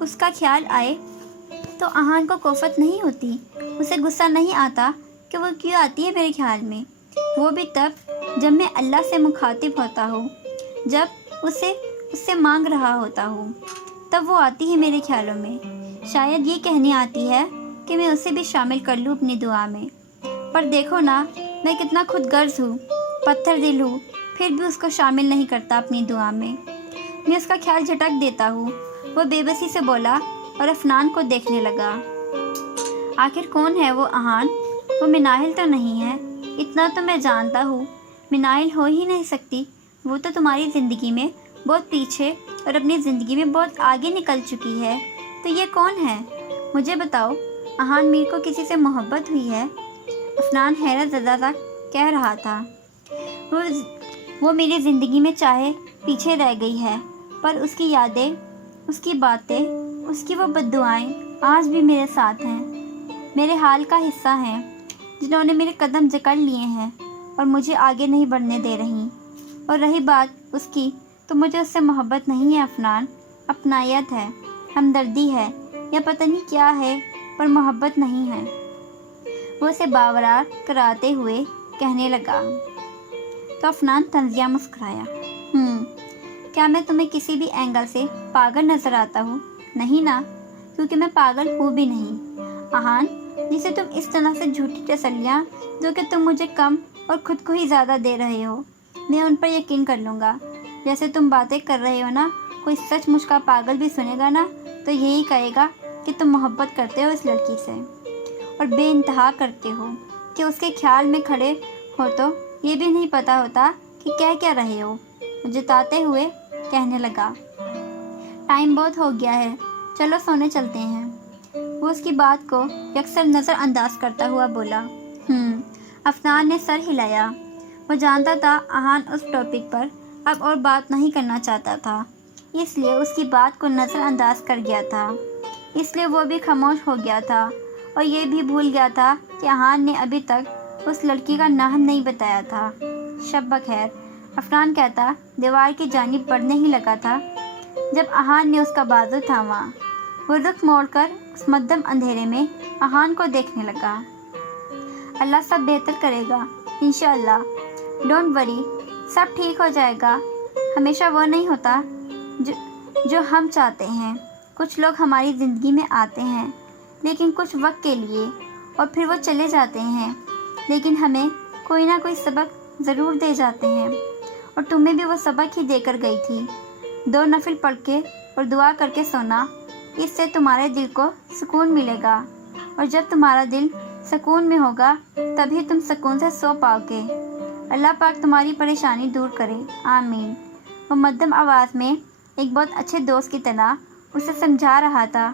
اس کا خیال آئے تو احان کو کوفت نہیں ہوتی، اسے غصہ نہیں آتا کہ وہ کیوں آتی ہے میرے خیال میں، وہ بھی تب جب میں اللہ سے مخاطب ہوتا ہوں، جب اس سے مانگ رہا ہوتا ہوں، تب وہ آتی ہے میرے خیالوں میں۔ شاید یہ کہنے آتی ہے کہ میں اسے بھی شامل کر لوں اپنی دعا میں، پر دیکھو نا میں کتنا خود غرض ہوں، پتھر دل ہوں، پھر بھی اس کو شامل نہیں کرتا اپنی دعا میں اس کا خیال جھٹک دیتا ہوں۔ وہ بے بسی سے بولا اور افنان کو دیکھنے لگا۔ آخر کون ہے وہ احان؟ وہ مناہل تو نہیں ہے، اتنا تو میں جانتا ہوں، مناہل ہو ہی نہیں سکتی، وہ تو تمہاری زندگی میں بہت پیچھے اور اپنی زندگی میں بہت آگے نکل چکی ہے، تو یہ کون ہے؟ مجھے بتاؤ، احان میر کو کسی سے محبت ہوئی ہے؟ افنان حیرت زدہ سا کہہ رہا تھا۔ وہ میری زندگی میں چاہے پیچھے رہ گئی ہے، پر اس کی یادیں، اس کی باتیں، اس کی وہ بددعائیں آج بھی میرے ساتھ ہیں، میرے حال کا حصہ ہیں، جنہوں نے میرے قدم جکڑ لیے ہیں اور مجھے آگے نہیں بڑھنے دے رہی۔ اور رہی بات اس کی، تو مجھے اس سے محبت نہیں ہے افنان، اپنائیت ہے، ہمدردی ہے، یا پتہ نہیں کیا ہے، پر محبت نہیں ہے، وہ اسے باوقار کراتے ہوئے کہنے لگا۔ تو افنان طنزیہ مسکرایا۔ کیا میں تمہیں کسی بھی اینگل سے پاگل نظر آتا ہوں؟ نہیں نا، کیونکہ میں پاگل ہوں بھی نہیں۔ احان، جسے تم اس طرح سے جھوٹی تسلیاں جو کہ تم مجھے کم اور خود کو ہی زیادہ دے رہے ہو، میں ان پر یقین کر لوں گا۔ جیسے تم باتیں کر رہے ہو نا، کوئی سچ مچ کا پاگل بھی سنے گا نا تو یہی کہے گا کہ تم محبت کرتے ہو اس لڑکی سے اور بے انتہا کرتے ہو، کہ اس کے خیال میں کھڑے ہو تو یہ بھی نہیں پتا ہوتا کہ کہہ کیا رہے ہو۔ جتاتے ہوئے کہنے لگا، ٹائم بہت ہو گیا ہے، چلو سونے چلتے ہیں۔ وہ اس کی بات کو یکسر نظر انداز کرتا ہوا بولا۔ افنان نے سر ہلایا۔ وہ جانتا تھا احان اس ٹاپک پر اب اور بات نہیں کرنا چاہتا تھا، اس لیے اس کی بات کو نظر انداز کر گیا تھا، اس لیے وہ بھی خاموش ہو گیا تھا اور یہ بھی بھول گیا تھا کہ احان نے ابھی تک اس لڑکی کا نام نہیں بتایا تھا۔ شب بخیر، افنان کہتا دیوار کی جانب بڑھنے ہی لگا تھا جب احان نے اس کا بازو تھاما۔ وہ رخ موڑ کر اس مدھم اندھیرے میں احان کو دیکھنے لگا۔ اللہ سب بہتر کرے گا انشاءاللہ، ڈونٹ وری، سب ٹھیک ہو جائے گا۔ ہمیشہ وہ نہیں ہوتا جو ہم چاہتے ہیں۔ کچھ لوگ ہماری زندگی میں آتے ہیں لیکن کچھ وقت کے لیے، اور پھر وہ چلے جاتے ہیں، لیکن ہمیں کوئی نہ کوئی سبق ضرور دے جاتے ہیں، اور تمہیں بھی وہ سبق ہی دے کر گئی تھی۔ 2 نفل پڑھ کے اور دعا کر کے سونا، اس سے تمہارے دل کو سکون ملے گا، اور جب تمہارا دل سکون میں ہوگا تبھی تم سکون سے سو پاؤ گے۔ اللہ پاک تمہاری پریشانی دور کرے، آمین۔ وہ مدھم آواز میں ایک بہت اچھے دوست کی طرح اسے سمجھا رہا تھا۔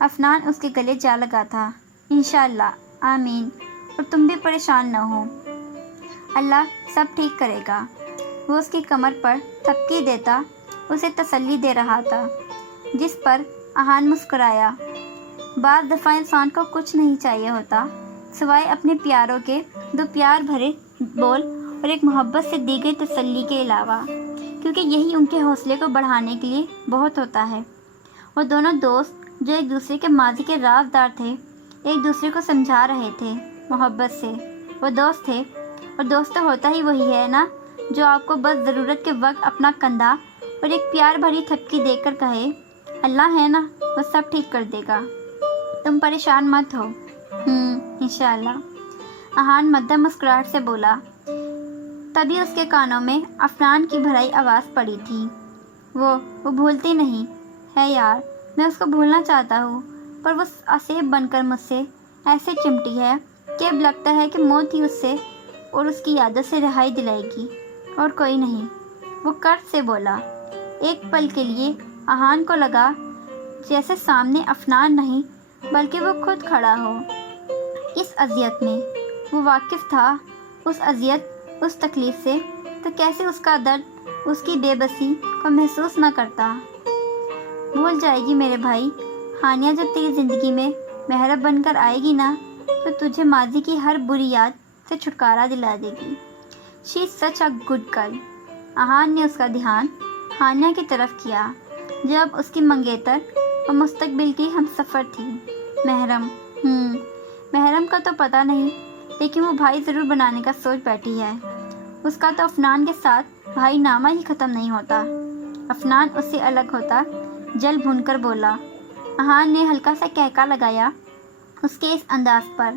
افنان اس کے گلے جا لگا تھا۔ انشاءاللہ، آمین، اور تم بھی پریشان نہ ہو، اللہ سب ٹھیک کرے گا۔ وہ اس کی کمر پر تھپکی دیتا اسے تسلی دے رہا تھا، جس پر احان مسکرایا۔ بعض دفعہ انسان کو کچھ نہیں چاہیے ہوتا سوائے اپنے پیاروں کے 2 پیار بھرے بول اور ایک محبت سے دی گئی تسلی کے علاوہ، کیونکہ یہی ان کے حوصلے کو بڑھانے کے لیے بہت ہوتا ہے۔ وہ دونوں دوست جو ایک دوسرے کے ماضی کے رازدار تھے، ایک دوسرے کو سمجھا رہے تھے محبت سے۔ وہ دوست تھے، اور دوست تو ہوتا ہی وہی ہے نا جو آپ کو بس ضرورت کے وقت اپنا کندھا اور ایک پیار بھری تھپکی دے کر کہے، اللہ ہے نا، وہ سب ٹھیک کر دے گا، تم پریشان مت ہو۔ انشاءاللہ، احان مدھم مسکراہٹ سے بولا۔ تبھی اس کے کانوں میں افنان کی بھرائی آواز پڑی تھی۔ وہ بھولتی نہیں ہے یار، میں اس کو بھولنا چاہتا ہوں، پر وہ اسیب بن کر مجھ سے ایسے چمٹی ہے کہ اب لگتا ہے کہ موت ہی اس سے اور اس کی یادوں سے رہائی دلائے گی، اور کوئی نہیں۔ وہ کرد سے بولا۔ ایک پل کے لیے احان کو لگا جیسے سامنے افنان نہیں بلکہ وہ خود کھڑا ہو۔ اس اذیت میں وہ واقف تھا، اس اذیت، اس تکلیف سے، تو کیسے اس کا درد، اس کی بے بسی کو محسوس نہ کرتا۔ بھول جائے گی میرے بھائی، ہانیہ جب تیری زندگی میں محرب بن کر آئے گی نا تو تجھے ماضی کی ہر بری یاد سے چھٹکارا دلا دے گی۔ شی از سچ اے گڈ گرل۔ احان نے اس کا دھیان ہانیہ کی طرف کیا جو اب اس کی منگیتر وہ مستقبل کی ہم سفر تھی۔ محرم محرم کا تو پتہ نہیں، لیکن وہ بھائی ضرور بنانے کا سوچ بیٹھی ہے۔ اس کا تو افنان کے ساتھ بھائی نامہ ہی ختم نہیں ہوتا۔ افنان اس سے الگ ہوتا جل بھون کر بولا۔ احان نے ہلکا سا کہکا لگایا اس کے اس انداز پر۔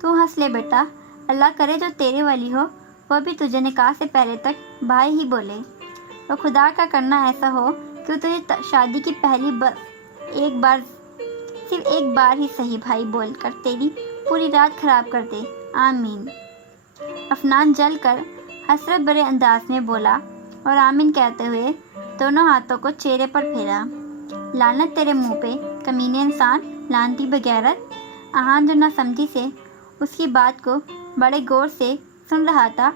تو ہنس لے بیٹا، اللہ کرے جو تیرے والی ہو وہ بھی تجھے نکاح سے پہلے تک بھائی ہی بولے۔ تو خدا کا کرنا ایسا ہو کہ وہ تجھے شادی کی پہلی صرف ایک بار ہی صحیح بھائی بول کر تیری پوری رات خراب کر دے، آمین۔ افنان جل کر حسرت بھرے انداز میں بولا اور آمین کہتے ہوئے دونوں ہاتھوں کو چہرے پر پھیرا۔ لعنت تیرے منہ پہ، کمینے انسان، لعنتی بغیرت۔ احان جو نہ سمجھی سے اس کی بات کو بڑے غور سے سن رہا تھا،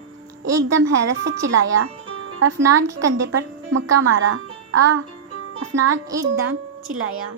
ایک دم حیرت سے چلایا اور افنان کے کندھے پر مکہ مارا۔ آہ! افنان ایک دم چلایا۔